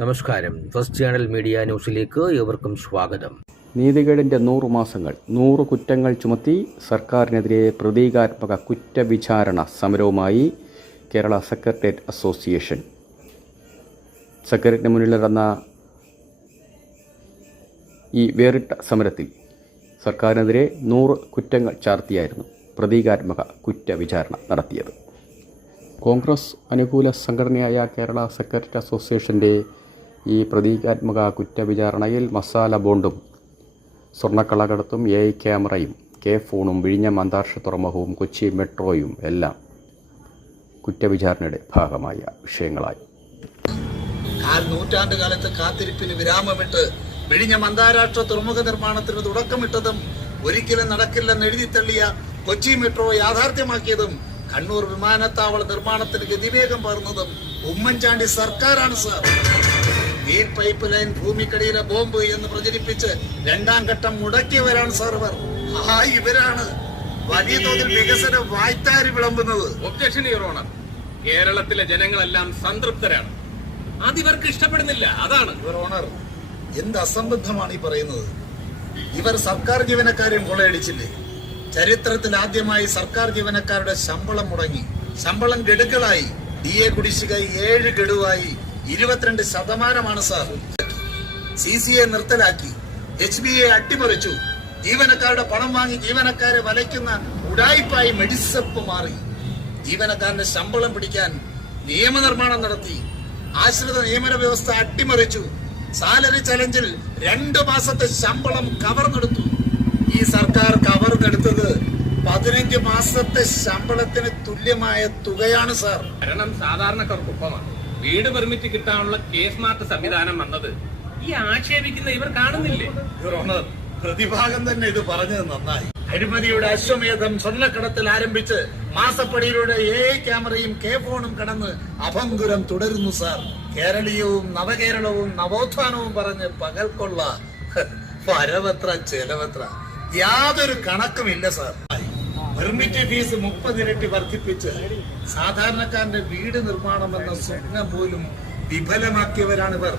നമസ്കാരം. First channel media ന്യൂസിലേക്ക് ഏവർക്കും സ്വാഗതം. നീതികേടിന്റെ നൂറു മാസങ്ങൾ നൂറ് കുറ്റങ്ങൾ ചുമത്തി സർക്കാരിനെതിരെ പ്രതീകാത്മക കുറ്റവിചാരണ സമരവുമായി കേരള സെക്രട്ടേറിയറ്റ് അസോസിയേഷൻ. സെക്രട്ടറിയറ്റിന് മുന്നിൽ നടന്ന ഈ വേറിട്ട സമരത്തിൽ സർക്കാരിനെതിരെ നൂറ് കുറ്റങ്ങൾ ചാർത്തിയായിരുന്നു പ്രതീകാത്മക കുറ്റവിചാരണ നടത്തിയത്. കോൺഗ്രസ് അനുകൂല സംഘടനയായ കേരള സെക്രട്ടറി അസോസിയേഷന്റെ ഈ പ്രതീകാത്മക കുറ്റവിചാരണയിൽ മസാല ബോണ്ടും സ്വർണക്കളകടത്തും എ ഐ ക്യാമറയും കെ ഫോണും വിഴിഞ്ഞം അന്താരാഷ്ട്ര തുറമുഖവും കൊച്ചി മെട്രോയും എല്ലാം കുറ്റവിചാരണയുടെ ഭാഗമായ വിഷയങ്ങളായി. നൂറ്റാണ്ട് കാലത്ത് കാത്തിരിപ്പിന് വിരാമമിട്ട് വിഴിഞ്ഞം അന്താരാഷ്ട്ര തുറമുഖ നിർമ്മാണത്തിന് തുടക്കമിട്ടതും ഒരിക്കലും നടക്കില്ലെന്ന് എഴുതി തള്ളിയ കൊച്ചി മെട്രോ യാഥാർത്ഥ്യമാക്കിയതും കണ്ണൂർ വിമാനത്താവള നിർമ്മാണത്തിന് ഗതിവേഗം പകർന്നതും ഉമ്മൻചാണ്ടി സർക്കാരാണ് സാർ. ഗ്രീൻ പൈപ്പ് ലൈൻ ഭൂമിക്കടിയിലെ ബോംബ് എന്ന് പ്രചരിപ്പിച്ച് രണ്ടാം ഘട്ടം മുടക്കിയവരാണ് സർവർ. ആ ഇവരാണ്. വലിയ തോതിൽ വികസന വായ്ത്താരി വിളമ്പുന്നത്. ഒബ്ജക്ഷൻ ഓണർ കേരളത്തിലെ ജനങ്ങളെല്ലാം സംതൃപ്തരാണ്. അതിവർക്ക് ഇഷ്ടപ്പെടുന്നില്ല. അതാണ്. ഓണർ എന്ത് അസംബന്ധമാണ് ഈ പറയുന്നത്? ഇവർ സർക്കാർ ജീവനക്കാരെയും കൊള്ളയടിച്ചില്ലേ? ചരിത്രത്തിൽ ആദ്യമായി സർക്കാർ ജീവനക്കാരുടെ ശമ്പളം മുടങ്ങി. ശമ്പളം ഗഡുക്കളായി. ഡി എ കുടിശ്ശിക ഏഴ് ഗഡുവായി. ഇരുപത്തിരണ്ട് ശതമാനമാണ് സാർ. സി സി എ നിർത്തലാക്കി. എച്ച് ബി എ അട്ടിമറിച്ചു. ജീവനക്കാരുടെ പണം വാങ്ങി ജീവനക്കാരെ വലയ്ക്കുന്ന ഉടായിപ്പായി മെഡിസപ്പ് മാറി. ജീവനക്കാരന്റെ ശമ്പളം പിടിക്കാൻ നിയമനിർമ്മാണം നടത്തി. ആശ്രിത നിയമന വ്യവസ്ഥ അട്ടിമറിച്ചു. സാലറി ചലഞ്ചിൽ രണ്ടു മാസത്തെ ശമ്പളം കവർന്നെടുത്തു. ഈ സർക്കാർ കവർന്നെടുത്തത് പതിനഞ്ച് മാസത്തെ ശമ്പളത്തിന് തുല്യമായ തുകയാണ് സാർ. സാധാരണക്കാർക്ക് സാധാരണക്കാർക്കൊപ്പമാണ് വീട് പെർമിറ്റ് കിട്ടാനുള്ള കേസ് മാർട്ട് സംവിധാനം വന്നത് ഈ ആക്ഷേപിക്കുന്ന ഇവർ കാണുന്നില്ലേ? പ്രതിഭാഗം തന്നെ ഇത് പറഞ്ഞത് നന്നായി. അഴിമതിയുടെ അശ്വമേധം സ്വർണക്കടത്തിൽ ആരംഭിച്ച് മാസപ്പടിയിലൂടെ എ ക്യാമറയും കെ ഫോണും കടന്ന് അഭംഗുരം തുടരുന്നു സാർ കേരളീയവും നവകേരളവും നവോത്ഥാനവും പറഞ്ഞ് പകൽക്കൊള്ള വരവത്ര ചെലവത്ര. യാതൊരു കണക്കുമില്ല സാർ പെർമിറ്റ് ഫീസ് മുപ്പതിരട്ടി വർദ്ധിപ്പിച്ച് സാധാരണക്കാരന്റെ വീട് നിർമ്മാണമെന്ന സ്വപ്നം പോലും വിഫലമാക്കിയവരാണിവർ.